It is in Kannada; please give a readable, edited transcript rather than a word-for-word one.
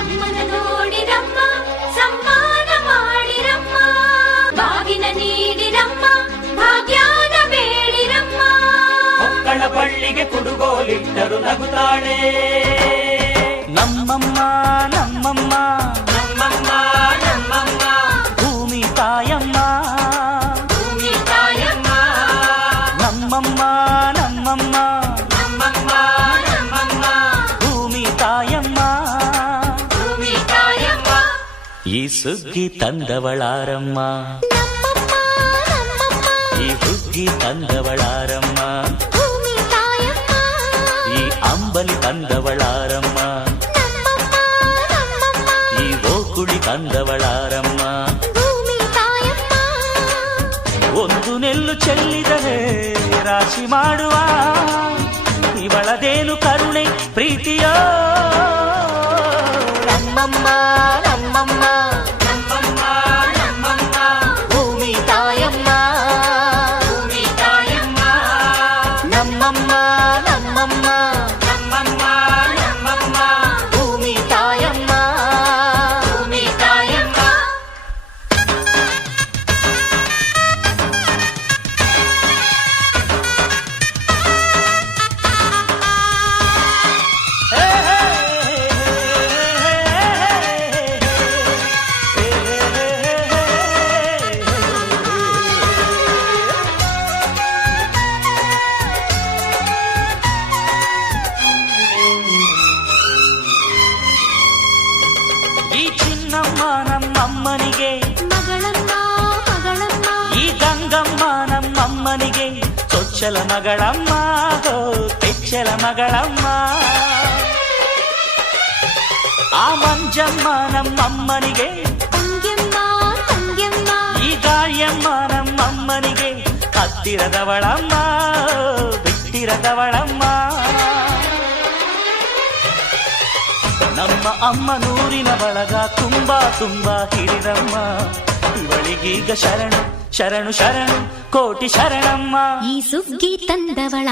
ಅಮ್ಮನ ನೋಡಿರಮ್ಮ ಸಮ್ಮಾನ ಮಾಡಿರಮ್ಮ ಬಾಗಿನ ನೀಡಿರಮ್ಮ ಭಾಗ್ಯಾನ ಬೇಡಿರಮ್ಮ ಮಕ್ಕಳ ಬಳ್ಳಿಗೆ ಕುಡುಗೋಲಿಟ್ಟರು ನಗುತ್ತಾಳೆ ನಮ್ಮಮ್ಮ ನಮ್ಮಮ್ಮ ನಮ್ಮಮ್ಮ ನಮ್ಮಮ್ಮ ಭೂಮಿ ತಾಯಮ್ಮ ಭೂಮಿ ತಾಯಮ್ಮ ನಮ್ಮಮ್ಮ ನಮ್ಮಮ್ಮ ನಮ್ಮಮ್ಮ ನಮ್ಮಮ್ಮ ಭೂಮಿ ತಾಯಮ್ಮ ಭೂಮಿ ತಾಯಮ್ಮ ಈ ಸುಗ್ಗಿ ತಂದವಳಾರಮ್ಮ ಈ ಹುಗ್ಗಿ ತಂದವಳಾರಮ್ಮ ಭೂಮಿ ತಾಯಮ್ಮ ಈ ಅಂಬಲಿ ತಂದವಳಾರಮ್ಮ ಈ ಓಕುಳಿ ತಂದವಳಾರಮ್ಮ ಭೂಮಿ ತಾಯಮ್ಮ ಒಂದು ನೆಲ್ಲು ಚೆಲ್ಲಿದರೆ ರಾಶಿ ಮಾಡುವ ಇವಳದೇನು ಕರುಣೆ ಪ್ರೀತಿಯೋ ನಮ್ಮಮ್ಮ ನಮ್ಮಮ್ಮ ನಮ್ಮಮ್ಮ ನಮ್ಮಮ್ಮ ಭೂಮಿ ತಾಯಮ್ಮ ಭೂಮಿ ತಾಯಮ್ಮ ನಮ್ಮಮ್ಮ ನಮ್ಮಮ್ಮ ನಮ್ಮಮ್ಮ ನಮ್ಮಮ್ಮ ಭೂಮಿ ತಾಯಮ್ಮ ಭೂಮಿ ತಾಯಮ್ಮ ಈ ಚಿನ್ನಮ್ಮ ನಮ್ಮಮ್ಮನಿಗೆ ಮಗಳಮ್ಮ ಮಗಳಮ್ಮ ಈ ಗಂಗಮ್ಮ ನಮ್ಮಮ್ಮನಿಗೆ ಚೊಚ್ಚಲ ಮಗಳಮ್ಮ ಹೋ ತೆಚ್ಚಲ ಮಗಳಮ್ಮ ಆ ಮಂಜಮ್ಮ ನಮ್ಮಮ್ಮನಿಗೆ ತಂಗ್ಯಮ್ಮ ತಂಗ್ಯಮ್ಮ ಈ ಗಾಳಿಯಮ್ಮ ನಮ್ಮಮ್ಮನಿಗೆ ಹತ್ತಿರದವಳಮ್ಮ ಬಿಟ್ಟಿರದವಳಮ್ಮ ನಮ್ಮ ಅಮ್ಮ ನೂರಿನ ಬಳಗ ತುಂಬಾ ತುಂಬಾ ಹಿರಿದಮ್ಮ ಇವಳಿಗೀಗ ಶರಣು ಶರಣು ಶರಣು ಕೋಟಿ ಶರಣಮ್ಮ ಈ ಸುಗ್ಗಿ ತಂದವಳ